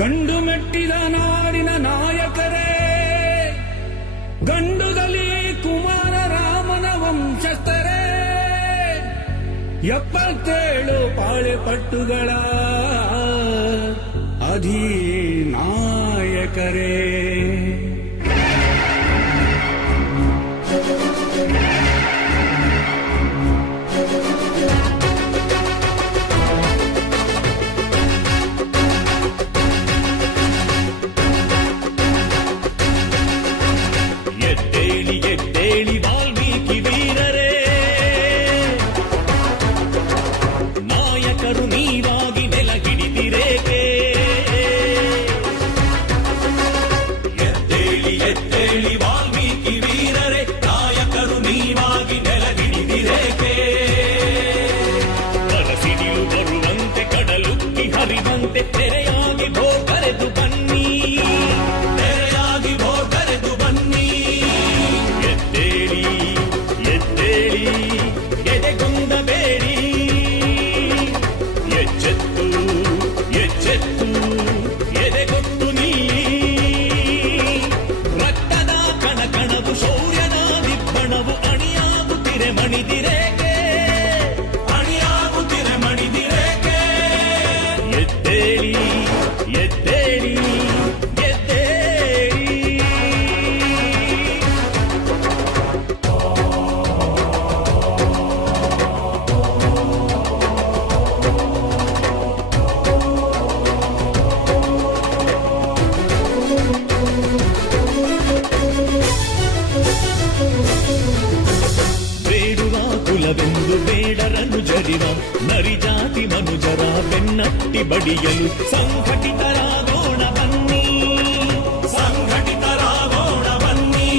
ಗಂಡು ಮೆಟ್ಟಿದ ನಾಡಿನ ನಾಯಕರೇ, ಗಂಡುಗಲಿ ಕುಮಾರ ರಾಮನ ವಂಶಸ್ಥರೇ, 77 ಪಾಳೆಪಟ್ಟುಗಳ ಅಧಿನಾಯಕರೇ. ಎದ್ದೇಳಿ ವಾಲ್ಮೀಕಿ ವೀರರೇ, ನಾಯಕರು ನೀವಾಗಿ ನೆಲ ಹಿಡಿದಿರೇಕೆ? ಎದ್ದೇಳಿ ವಾಲ್ಮೀಕಿ ವೀರರೇ, ನಾಯಕರು ನೀವಾಗಿ ನೆಲ ಹಿಡಿದಿರೇಕೆ? ಬರಸಿಡಿಲು ಬರುವಂತೆ ಕಡಲುಕ್ಕಿ ಹರಿವಂತೆ ತೆರೆಯಾಗಿ ಭೋಗರೆದು ಬನ್ನಿ, ತೆರೆಯಾಗಿ ಭೋಗರೆದು ಬನ್ನಿ. ಎದ್ದೇಳಿ ಎದೆಗುಂದಬೇಡಿ, ಎಚ್ಚೆತ್ತು ಎದೆಗೊತ್ತು ನಿಲ್ಲಿ. ರಕ್ತದ ಕಣಕಣವು ಶೌರ್ಯದ ದಿಬ್ಬಣವು ಅಣಿಯಾಗುತ್ತಿರೆ ಮಣಿದಿರೇಕೆ? ಅಣಿಯಾಗುತ್ತಿರೆ ಮಣಿದಿರೇಕೆ? ಎದ್ದೇಳಿ ಕುಲವೆಂದು ಬೇಡರನ್ನು ಜರಿವ ನರಿಜಾತಿ ಮನುಜರ ಬೆನ್ನಟ್ಟಿ ಬಡಿಯಲು ಸಂಘಟಿತರಾಗೋಣ ಬನ್ನಿ, ಸಂಘಟಿತರಾಗೋಣ ಬನ್ನಿ.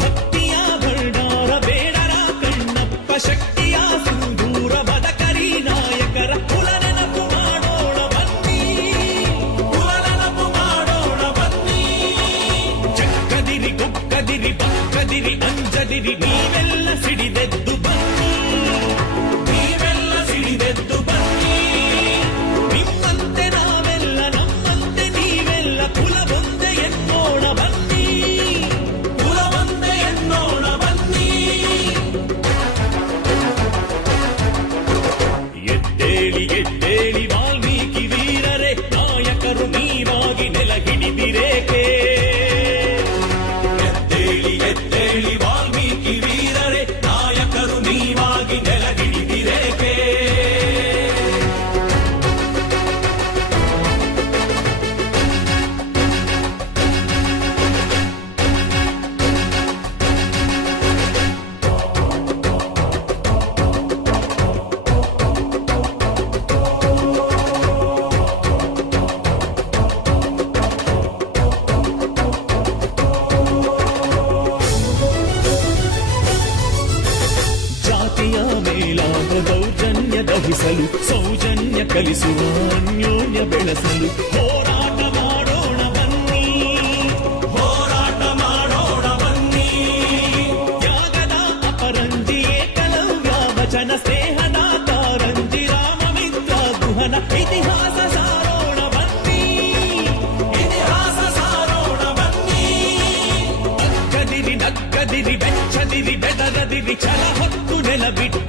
ಭಕ್ತಿಯ ಭಂಡಾರ ಬೇಡರ ಕಣ್ಣಪ್ಪ ಶಕ್ತಿಯ ಸಿಂಧೂರ ಬದಕರಿ ನಾಯಕರ ಕುಲ ನೆನಪು ಮಾಡೋಣ ಬನ್ನಿ, ಕುಲ ನೆನಪು ಮಾಡೋಣ ಬನ್ನಿ. ಚಕ್ಕದಿರಿ ಕುಕ್ಕದಿರಿ ಬಕ್ಕದಿರಿ ಅಂಜದಿರಿ, ನೀವೆಲ್ಲ ಸಿಡಿದೆದ್ದು ಬನ್ನಿ, ನೀವೆಲ್ಲ ಸಿಡಿದೆದ್ದು ಬನ್ನಿ. ನಿಮ್ಮಂತೆ ನಾವೆಲ್ಲ, ನಮ್ಮಂತೆ ನೀವೆಲ್ಲ, ಕುಲ ಒಂದೇ ಎನ್ನೋಣ ಬನ್ನಿ, ಕುಲ ಒಂದೇ ಎನ್ನೋಣ ಬನ್ನಿ. ಎದ್ದೇಳಿ ವಾಲ್ಮೀಕಿ ವೀರರೇ, ನಾಯಕರು ನೀವಾಗಿ ನೆಲ ಹಿಡಿದಿರೇಕೆ? ಎದ್ದೇಳಿ ವಾಲ್ಮೀಕಿ ವೀರರೇ, ನಾಯಕರು ನೀವಾಗಿ ನೆಲ ಹಿಡಿದಿರೇಕೆ? ಮೇಲಾದ ದೌರ್ಜನ್ಯ ದಹಿಸಲು, ಸೌಜನ್ಯ ಕಲಿಸುವ ಅನ್ಯೋನ್ಯ ಬೆಳೆಸಲು ಹೋರಾಟ ಮಾಡೋಣ ಬನ್ನಿ, ಹೋರಾಟ ಮಾಡೋಣ ಬನ್ನಿ. ತ್ಯಾಗದ ಅಪರಂಜಿ ಏಕಲವ್ಯ ವಚನ ಸ್ನೇಹದ ಕಾರಂಜಿ ರಾಮಮಿತ್ರ ಗುಹನ ಇತಿಹಾಸ ಸಾರೋಣ ಬನ್ನಿ, ಇತಿಹಾಸ ಸಾರೋಣ ಬನ್ನಿ. ನಕ್ಕದಿರಿ ಬೆಚ್ಚದಿರಿ ಬೆದರದಿರಿ ಛಲ ಹೊತ್ತು ನೆಲ ಬಿಟ್ಟು